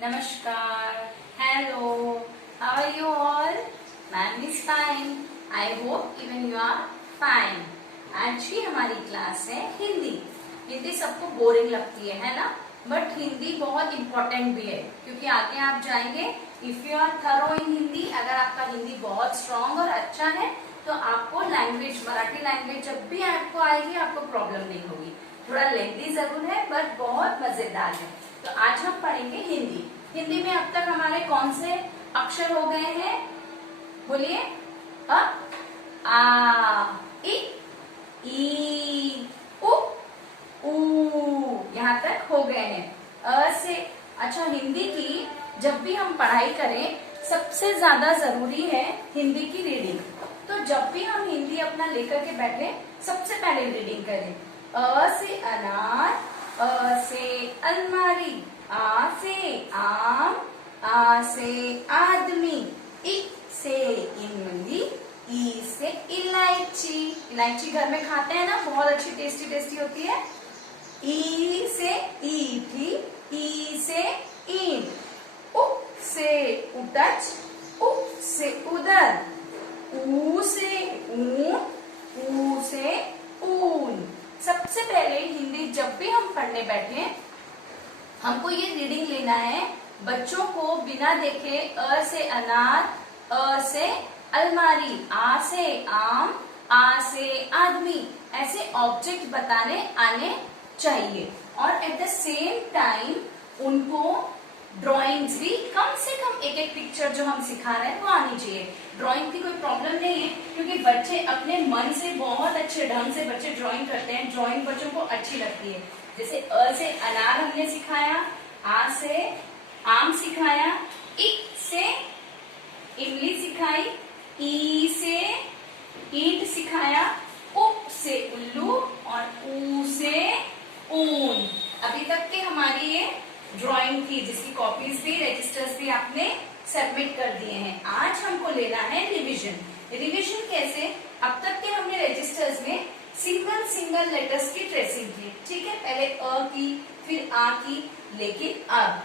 Namaskar. Hello. How are you all? Ma'am is fine. I hope even you are fine. आज की हमारी class है हिंदी। हिंदी सबको boring लगती है ना? बट हिंदी बहुत इम्पोर्टेंट भी है क्योंकि आगे आप जाएंगे। इफ यू आर थरो इन हिंदी, अगर आपका हिंदी बहुत स्ट्रांग और अच्छा है तो आपको लैंग्वेज, मराठी लैंग्वेज जब भी आपको आएगी आपको प्रॉब्लम नहीं होगी। थोड़ा लेंथी जरूर है बट बहुत मजेदार है। तो आज हम पढ़ेंगे हिंदी। हिंदी में अब तक हमारे कौन से अक्षर हो गए हैं? बोलिए। अ, आ, इ, ई, उ, ऊ, यहाँ तक हो गए हैं। अ से अच्छा, हिंदी की जब भी हम पढ़ाई करें सबसे ज्यादा जरूरी है हिंदी की रीडिंग। तो जब भी हम हिंदी अपना लेकर के बैठे सबसे पहले रीडिंग करें। अ से अनार, अ से अलमारी, आ से आम, आ से आदमी, इ से इमली, ई से इलायची। इलायची घर में खाते हैं ना, बहुत अच्छी टेस्टी टेस्टी होती है। ई से ईठी, ई से ईंट, उ से उटच, उ से उधर, ऊ से ऊंट, ऊ से ऊन। सबसे पहले हिंदी जब भी हम पढ़ने बैठे हमको ये रीडिंग लेना है। बच्चों को बिना देखे अ से अनार, अ से अलमारी, आ से आम, आ से आदमी ऐसे ऑब्जेक्ट बताने आने चाहिए। और एट द सेम टाइम उनको ड्राइंग्स भी कम से कम एक एक पिक्चर जो हम सिखा रहे हैं वो आनी चाहिए। ड्राइंग की कोई प्रॉब्लम नहीं है क्योंकि बच्चे अपने मन से बहुत अच्छे ढंग से बच्चे ड्राइंग करते हैं। ड्राइंग बच्चों को अच्छी लगती है। जैसे अ से अनार हमने सिखाया, आ से आम सिखाया, इ से इमली सिखाई, ई से ईंट सिखाया, उ से उल्लू और ऊ से ऊन। अभी तक के हमारी ये ड्राइंग थी जिसकी कॉपीज भी रजिस्टर्स भी आपने सबमिट कर दिए हैं। आज हमको लेना है रिवीजन। रिवीजन कैसे? अब तक के हमने रजिस्टर्स में सिंगल सिंगल लेटर्स की ट्रेसिंग की, ठीक है। पहले अ की फिर आ की, लेकिन अब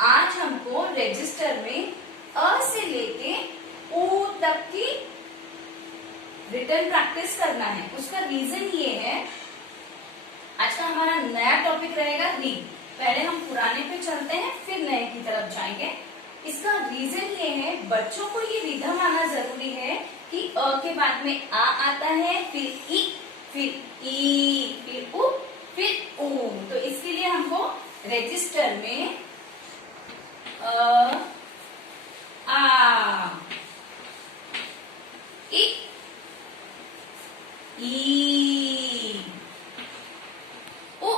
आज हमको रजिस्टर में अ से लेके ऊ तक की रिटर्न प्रैक्टिस करना है। उसका रीजन ये है, आज का हमारा नया टॉपिक रहेगा री। पहले हम पुराने पे चलते हैं फिर नए की तरफ जाएंगे। इसका रीजन ये है, बच्चों को ये रिदम आना जरूरी है कि अ के बाद में आ आता है, फिर ई, फिर ई, फिर उ, फिर ऊ। तो इसके लिए हमको रजिस्टर में अ, आ, इ, ई, उ,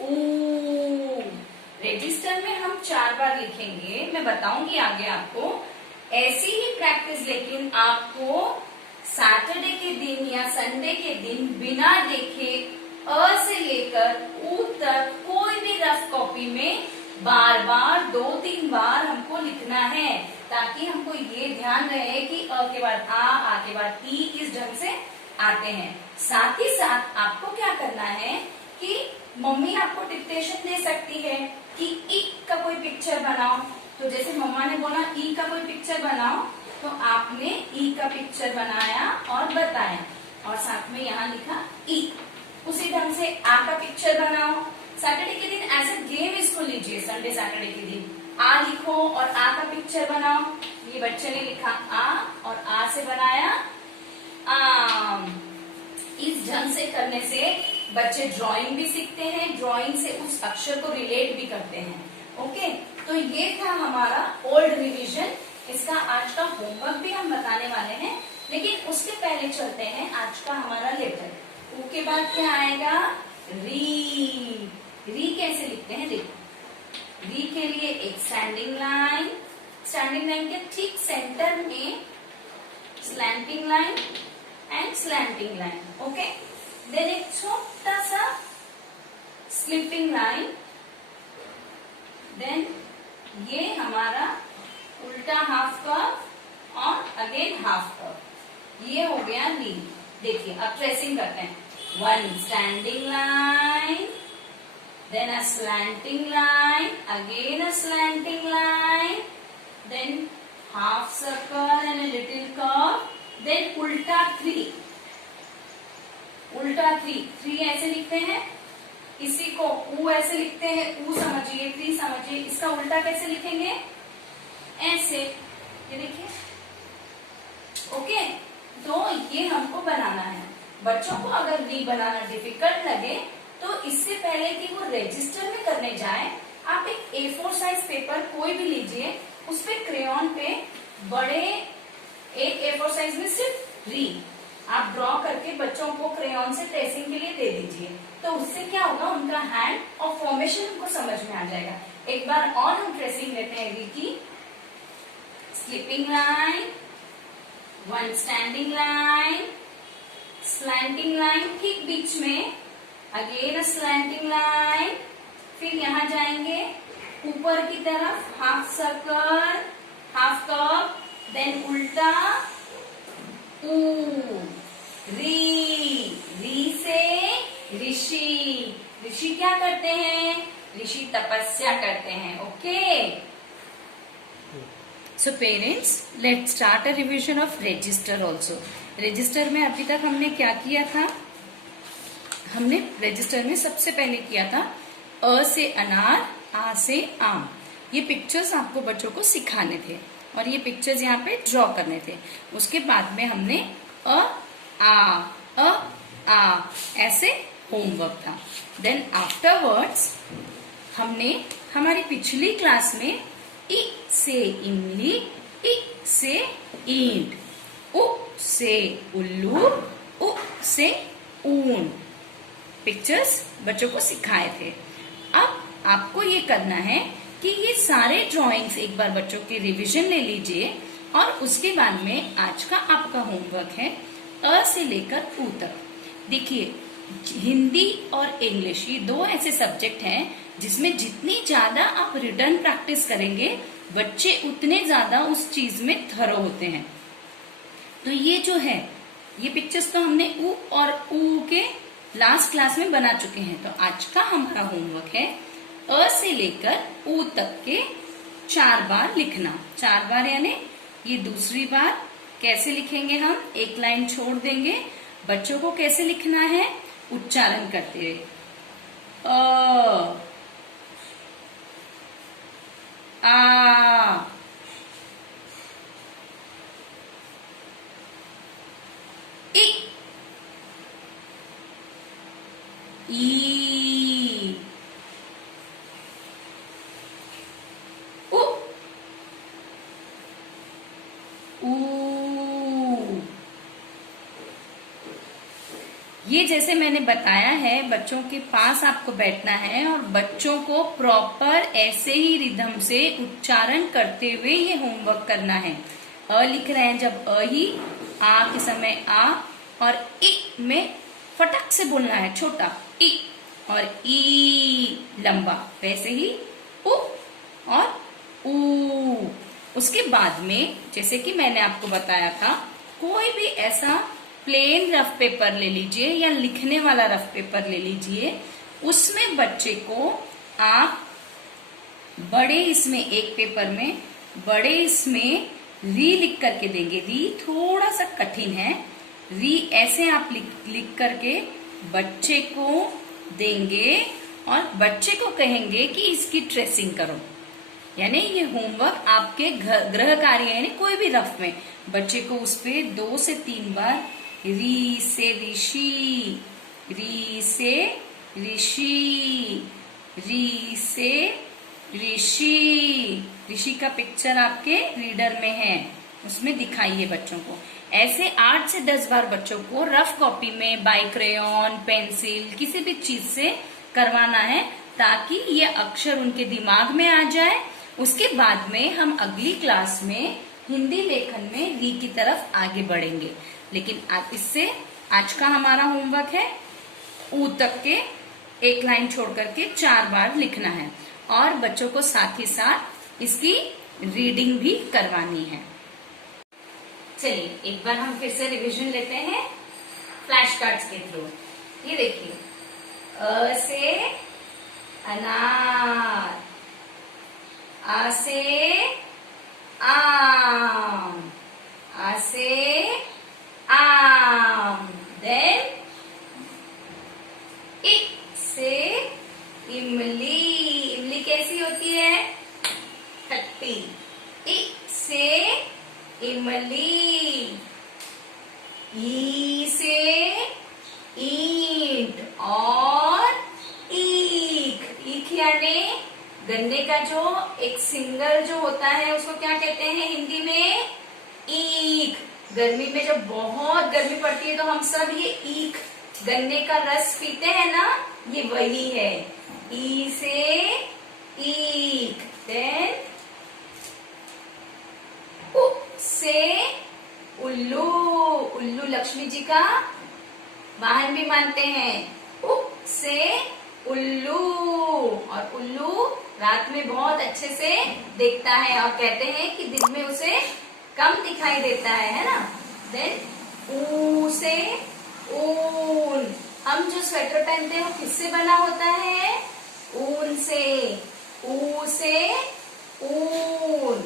ऊ। रजिस्टर में हम 4 बार लिखेंगे, मैं बताऊंगी आगे आपको। ऐसी ही प्रैक्टिस लेकिन आपको सैटरडे के दिन या संडे के दिन बिना देखे अ से लेकर ऊ तक कोई भी रफ कॉपी में बार बार 2-3 बार हमको लिखना है, ताकि हमको ये ध्यान रहे कि अ के बाद आ के बाद ई किस ढंग से आते हैं। साथ ही साथ आपको क्या करना है कि मम्मी आपको डिक्टेशन दे सकती है कि ई का कोई पिक्चर बनाओ। तो जैसे मम्मा ने बोला ई का कोई पिक्चर बनाओ, तो आपने ई का पिक्चर बनाया और बताया और साथ में यहाँ लिखा ई। उसी ढंग से आ का पिक्चर बनाओ। सैटरडे के दिन एज ए गेम इसको लीजिए। संडे सैटरडे के दिन आ लिखो और आ का पिक्चर बनाओ। ये बच्चे ने लिखा आ और आ से बनाया आम। इस ढंग से करने से बच्चे ड्राइंग भी सीखते हैं, ड्राइंग से उस अक्षर को रिलेट भी करते हैं। ओके, तो ये था हमारा ओल्ड रिवीजन। इसका आज का होमवर्क भी हम बताने वाले हैं, लेकिन उसके पहले चलते हैं आज का हमारा लेटर। ऊ के बाद क्या आएगा? री। री कैसे लिखते हैं देखो। री के लिए एक स्टैंडिंग लाइन, स्टैंडिंग लाइन के ठीक सेंटर में slanting line and slanting line. Okay, then एक छोटा सा स्लिपिंग लाइन, देन ये हमारा उल्टा हाफ कर्व और अगेन हाफ कर्व। ये हो गया री। देखिए अब ट्रेसिंग करते हैं। 1 standing line, then a slanting line, again a slanting line, then half circle and a little curve, then उल्टा 3, उल्टा 3 ऐसे लिखते हैं, इसी को ऊ ऐसे लिखते हैं, ऊ समझिए 3 समझिए, इसका उल्टा कैसे लिखेंगे, ऐसे, ये देखिए। ओके, तो ये हमको बनाना है। बच्चों को अगर वी बनाना डिफिकल्ट लगे तो इससे पहले कि वो रजिस्टर में करने जाए, आप एक A4 साइज पेपर कोई भी लीजिए, उस पे क्रेयॉन पे बड़े एक A4 साइज में सिर्फ री आप ड्रॉ करके बच्चों को क्रेयॉन से ट्रेसिंग के लिए दे दीजिए। तो उससे क्या होगा, उनका हैंड और फॉर्मेशन उनको समझ में आ जाएगा। एक बार और हम ट्रेसिंग लेते हैं वी की। Sleeping line, one standing line, slanting line ठीक बीच में, अगेन स्लैंटिंग लाइन, फिर यहां जाएंगे ऊपर की तरफ half circle, half curve, then उल्टा ऊ, री से ऋषि, ऋषि क्या करते हैं, ऋषि तपस्या करते हैं। Okay, so parents, let's start a revision of register also. Register में अभी तक हमने क्या किया था, हमने रजिस्टर में सबसे पहले किया था अ से अनार, आ से आम। ये पिक्चर्स आपको बच्चों को सिखाने थे और ये पिक्चर्स यहाँ पे ड्रॉ करने थे। उसके बाद में हमने अ आ ऐसे होमवर्क था। देन आफ्टरवर्ड्स हमने हमारी पिछली क्लास में इ से इमली, इ से ईंट, उ से उल्लू, उ से ऊन पिक्चर्स बच्चों को सिखाए थे। अब आपको ये करना है कि ये सारे ड्राइंग्स एक बार बच्चों के रिवीजन ले लीजिए और उसके बाद में आज का आपका होमवर्क है अ से लेकर ऊ तक। देखिए, हिंदी और इंग्लिश ये दो ऐसे सब्जेक्ट हैं जिसमें जितनी ज्यादा आप रिटर्न प्रैक्टिस करेंगे बच्चे उतने ज्यादा उस चीज में थरो होते हैं। तो ये जो है, ये पिक्चर्स तो हमने ऊ और ऊ के लास्ट क्लास में बना चुके हैं। तो आज का हमारा होमवर्क है अ से लेकर ऊ तक के 4 बार लिखना। 4 बार यानी ये दूसरी बार कैसे लिखेंगे, हम एक लाइन छोड़ देंगे। बच्चों को कैसे लिखना है, उच्चारण करते हुए अ, आ, इ, ई, उ, ऊ। ये जैसे मैंने बताया है, बच्चों के पास आपको बैठना है और बच्चों को प्रॉपर ऐसे ही रिदम से उच्चारण करते हुए ये होमवर्क करना है। अ लिख रहे हैं जब अ ही, आ के समय आ, और इ में फटक से बोलना है छोटा इ, और ई लंबा, वैसे ही उ और ऊ। उसके बाद में जैसे कि मैंने आपको बताया था, कोई भी ऐसा प्लेन रफ पेपर ले लीजिए या लिखने वाला रफ पेपर ले लीजिए, उसमें बच्चे को आप बड़े इसमें एक पेपर में बड़े इसमें री लिख करके देंगे। री थोड़ा सा कठिन है, री ऐसे आप लिख करके बच्चे को देंगे और बच्चे को कहेंगे कि इसकी ट्रेसिंग करो। यानी ये होमवर्क आपके गृह कार्य यानी कोई भी रफ में बच्चे को उस पे 2 से 3 बार री से ऋषि, री से ऋषि, री से ऋषि। ऋषि का पिक्चर आपके रीडर में है, उसमें दिखाइए बच्चों को। ऐसे 8 से 10 बार बच्चों को रफ कॉपी में बाय क्रेयॉन, पेंसिल, किसी भी चीज से करवाना है ताकि ये अक्षर उनके दिमाग में आ जाए। उसके बाद में हम अगली क्लास में हिंदी लेखन में री की तरफ आगे बढ़ेंगे। लेकिन इससे आज का हमारा होमवर्क है ऊ तक के एक लाइन छोड़ करके 4 बार लिखना है और बच्चों को साथ ही साथ इसकी रीडिंग भी करवानी है। चलिए एक बार हम फिर से रिवीजन लेते हैं फ्लैश कार्ड्स के थ्रू। ये देखिए, अ से अनार, आ से आम, आ से आम। देन इ से इमली, इमली कैसी होती है? खट्टी। इ से इमली। ई से ईंट और ईख, ईख यानी गन्ने का जो एक सिंगल जो होता है उसको क्या कहते हैं हिंदी में? ईख। गर्मी में जब बहुत गर्मी पड़ती है तो हम सब ये ईख गन्ने का रस पीते हैं ना, ये वही है। ई से ईख। देन उ से उल्लू, उल्लू लक्ष्मी जी का वाहन भी मानते हैं। उ से उल्लू, और उल्लू रात में बहुत अच्छे से देखता है और कहते हैं कि दिन में उसे कम दिखाई देता है ना। देन ऊ से ऊन, हम जो स्वेटर पहनते हैं वो किससे बना होता है? ऊन से। ऊ से ऊन।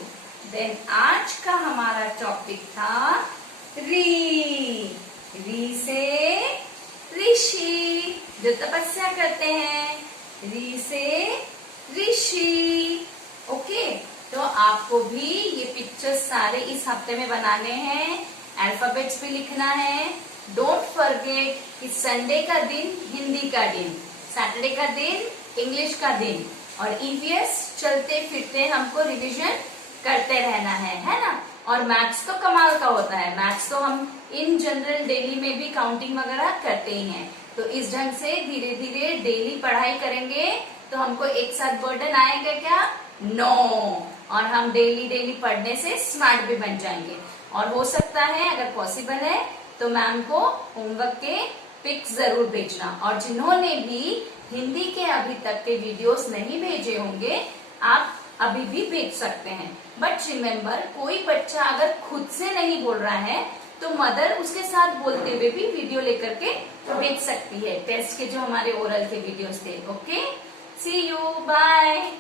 देन आज का हमारा टॉपिक था री, री से ऋषि, जो तपस्या करते हैं। री से ऋषि। ओके, तो आपको भी ये पिक्चर्स सारे इस हफ्ते में बनाने हैं, अल्फाबेट्स भी लिखना है। डोंट फॉरगेट कि संडे का दिन हिंदी का दिन, सैटरडे का दिन इंग्लिश का दिन, और ईवीएस चलते फिरते हमको रिवीजन करते रहना है ना। और मैथ्स तो कमाल का होता है, मैथ्स तो हम इन जनरल डेली में भी काउंटिंग वगैरह करते ही हैं। तो इस ढंग से धीरे धीरे डेली पढ़ाई करेंगे तो हमको एक साथ बर्डन आएगा क्या? नो। और हम डेली डेली पढ़ने से स्मार्ट भी बन जाएंगे। और हो सकता है अगर पॉसिबल है तो मैम को होमवर्क के पिक्स जरूर भेजना। और जिन्होंने भी हिंदी के अभी तक के वीडियोस नहीं भेजे होंगे, आप अभी भी भेज सकते हैं। बट रिमेम्बर, कोई बच्चा अगर खुद से नहीं बोल रहा है तो मदर उसके साथ बोलते हुए भी वीडियो लेकर के भेज सकती है, टेस्ट के जो हमारे ओरल के वीडियोस थे। Okay, see you, bye.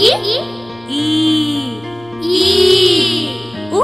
ई, ई, उ,